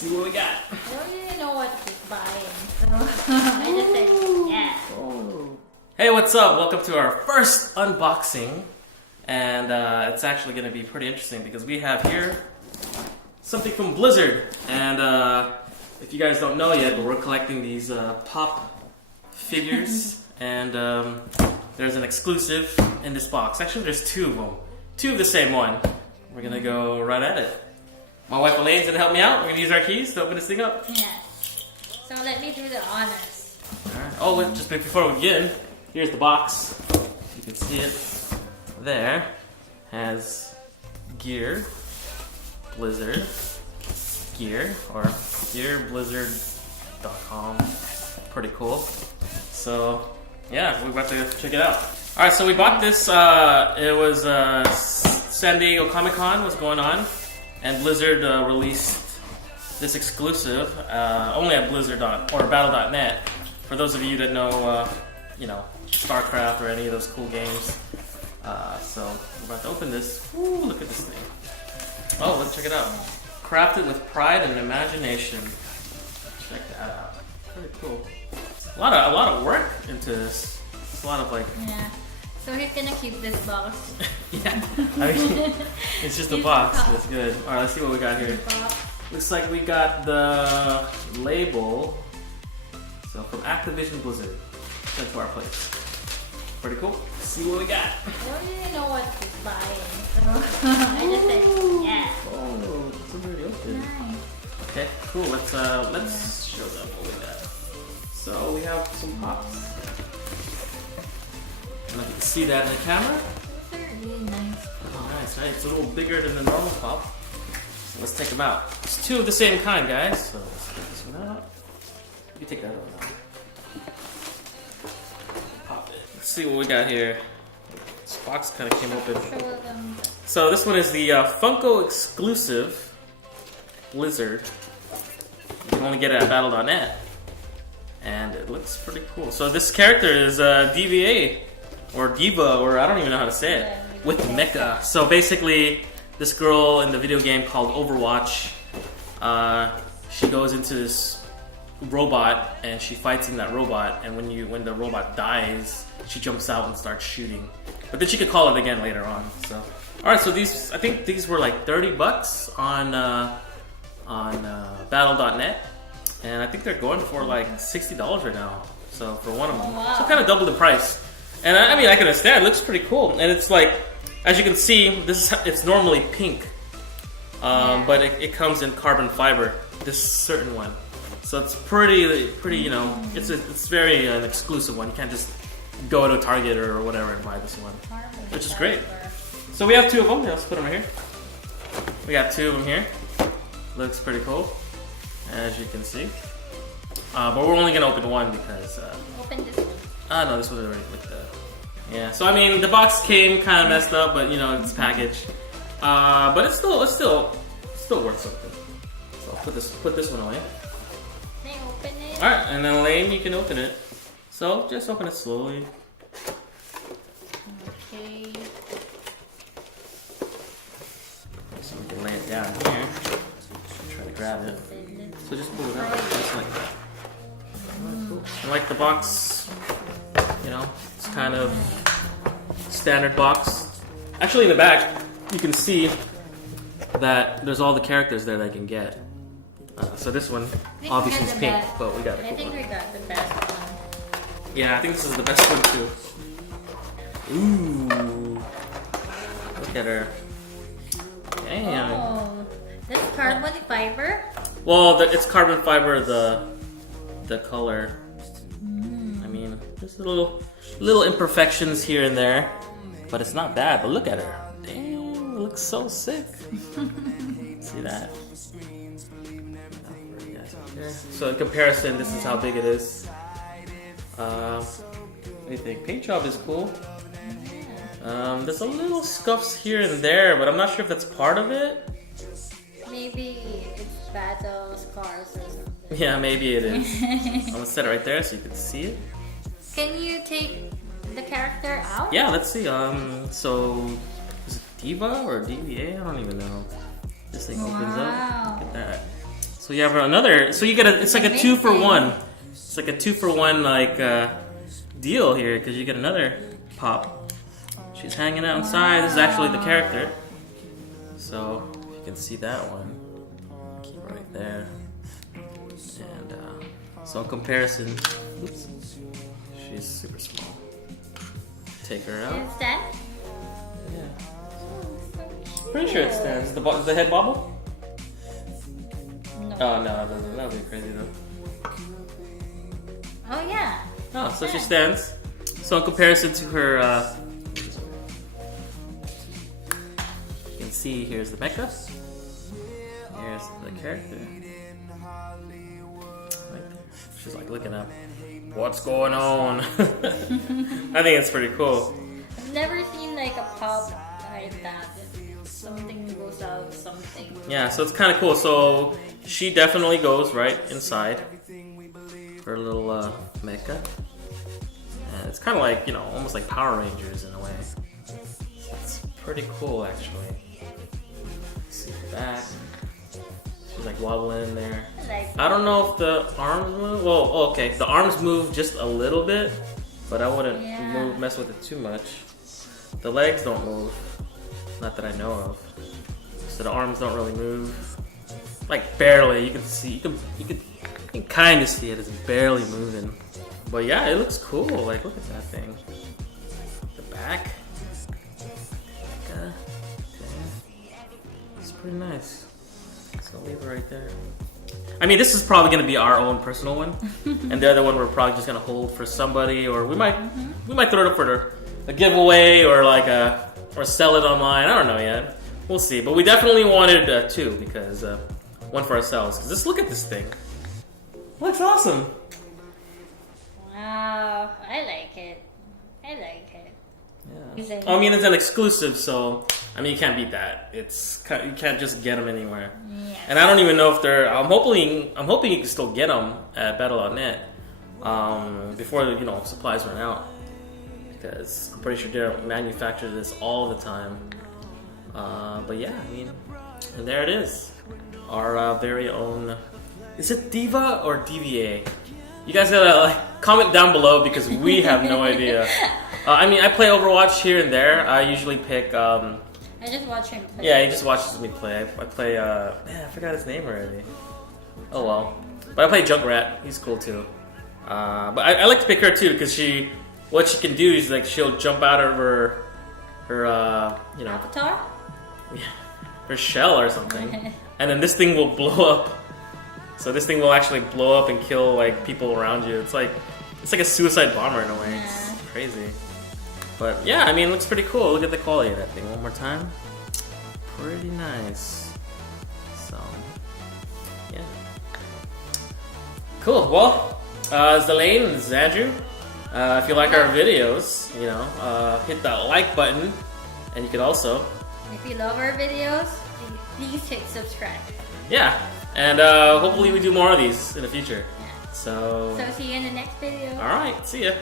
see what we got. I don't really know what to buy, so I just said, yeah. Oh. Hey, what's up? Welcome to our first unboxing. And it's actually going to be pretty interesting because we have here something from Blizzard. And if you guys don't know yet, but we're collecting these pop figures. And there's an exclusive in this box. Actually, there's two of them. Two of the same one. We're going to go right at it. My wife Elaine's going to help me out. We're going to use our keys to open this thing up. Yeah. So let me do the honors. Alright. Oh, wait, just before we begin, here's the box. You can see it there. Has gear, Blizzard, gear, or gearblizzard.com. Pretty cool. So, yeah, we're about to check it out. Alright, so we bought this. It was San Diego Comic-Con was going on. And Blizzard released this exclusive only at Blizzard or Battle.net. For those of you that know, StarCraft or any of those cool games. So we're about to open this. Ooh, look at this thing. Oh, let's check it out. Crafted with pride and imagination. Check that out. Pretty cool. A lot of work into this. It's a lot of like. Yeah. So he's gonna keep this box. Yeah, I mean, it's just a box. That's good. All right, let's see what we got here. Looks like we got the label. So from Activision Blizzard, sent to our place. Pretty cool. Let's see what we got. I don't really know what to buy, so I just said, yeah. Oh, it's already open. Nice. Okay, cool. Let's show them what we got. So we have some pops. I don't know if you can see that in the camera. Those are really nice. Oh, nice, right? It's a little bigger than the normal pop. So let's take them out. It's two of the same kind, guys. So let's get this one out. You take that out now. Pop it. Let's see what we got here. This box kind of came open. Show them. So this one is the Funko exclusive Blizzard. You can only get it at Battle.net. And it looks pretty cool. So this character is D.VA. Or D.VA, or I don't even know how to say it, with MEKA. So basically, this girl in the video game called Overwatch, she goes into this robot and she fights in that robot. And when the robot dies, she jumps out and starts shooting. But then she could call it again later on. So, all right. So I think these were like $30 on Battle.net, and I think they're going for like $60 right now. So for one of them, wow. So kind of double the price. And I mean, I can understand. It looks pretty cool, and it's like, as you can see, it's normally pink, but it comes in carbon fiber. This certain one, so it's pretty. It's very an exclusive one. You can't just go to Target or whatever and buy this one, which is great. So we have two of them. Let's put them right here. We got two of them here. Looks pretty cool, as you can see. But we're only gonna open one because. Open this one. No, this was already like the. Yeah, so I mean, the box came kind of messed up, but it's packaged. But it's still worth something. So I'll put this one away. Can I open it? All right, and then Elaine, you can open it. So just open it slowly. Okay. So we can lay it down here. Try to grab it. So just pull it out, just like that. Cool. And like the box, it's kind of standard box. Actually, in the back, you can see that there's all the characters there that I can get. So this one obviously is pink, but we got it. I think we got the best one. Yeah, I think this is the best one too. Ooh, look at her. Damn. Oh, this carbon fiber. Well, it's carbon fiber. The color. I mean, there's little imperfections here and there, but it's not bad. But look at her. Damn, it looks so sick. See that? So in comparison, this is how big it is. What do you think? Paint job is cool. There's a little scuffs here and there, but I'm not sure if that's part of it. Maybe it's battle scars or something. Yeah, maybe it is. I'm gonna set it right there so you can see it. Can you take the character out? Yeah, let's see. So is it D.VA or D.VA? I don't even know. This thing opens up. Look at that. So you have another. So you get a. It's like a 2-for-1. It's like a 2-for-1 like deal here because you get another pop. She's hanging out inside. This is actually the character. So you can see that one right there. And so in comparison, oops, she's super small. Take her out. Is that? Yeah. Pretty sure it stands. Does the head bobble? No. Oh no, that would be crazy though. Oh yeah. Oh, so she stands. So in comparison to her, you can see here's the MEKA. Here's the character. Right there. She's like looking up. What's going on? I think it's pretty cool. I've never seen like a pop like that. Something goes out of something. Yeah, so it's kind of cool. So she definitely goes right inside her little MEKA. And it's kind of like, you know, almost like Power Rangers in a way. It's pretty cool actually. See the back. She's like wobbling in there. I don't know if the arms move. Well, okay, the arms move just a little bit, but I wouldn't mess with it too much. The legs don't move, not that I know of. So the arms don't really move, like barely. You can see, you can kind of see it. It's barely moving, but yeah, it looks cool. Like look at that thing. The back. It's pretty nice. So I'll leave it right there. I mean, this is probably going to be our own personal one, and the other one we're probably just going to hold for somebody, or we might throw it up for a giveaway, or like or sell it online. I don't know yet. We'll see. But we definitely wanted 2 because one for ourselves. Because just look at this thing. It looks awesome. Wow, I like it. I like it. Yeah. I mean, it's an exclusive, so I mean, you can't beat that. You can't just get them anywhere. Yes. And I don't even know if they're. I'm hoping you can still get them at Battle.net before supplies run out, because I'm pretty sure they manufacture this all the time. But yeah, I mean, and there it is, our very own. Is it D.VA or D.VA? You guys gotta comment down below because we have no idea. I mean, I play Overwatch here and there. I usually pick. I just watch him play. Yeah, he just watches me play. I play. Man, I forgot his name already. Oh well. But I play Junkrat. He's cool too. But I like to pick her too because what she can do is like she'll jump out of her Avatar? Yeah, her shell or something, and then this thing will blow up. So this thing will actually blow up and kill like people around you. It's like a suicide bomber in a way. Yeah. It's crazy. But yeah, I mean, it looks pretty cool. Look at the quality of that thing one more time. Pretty nice. So yeah, cool. Well, this is Elaine and this is Andrew. If you like our videos, hit that like button, and you could also. If you love our videos, please hit subscribe. Yeah, and hopefully we do more of these in the future. Yeah. So So see you in the next video. All right, see ya.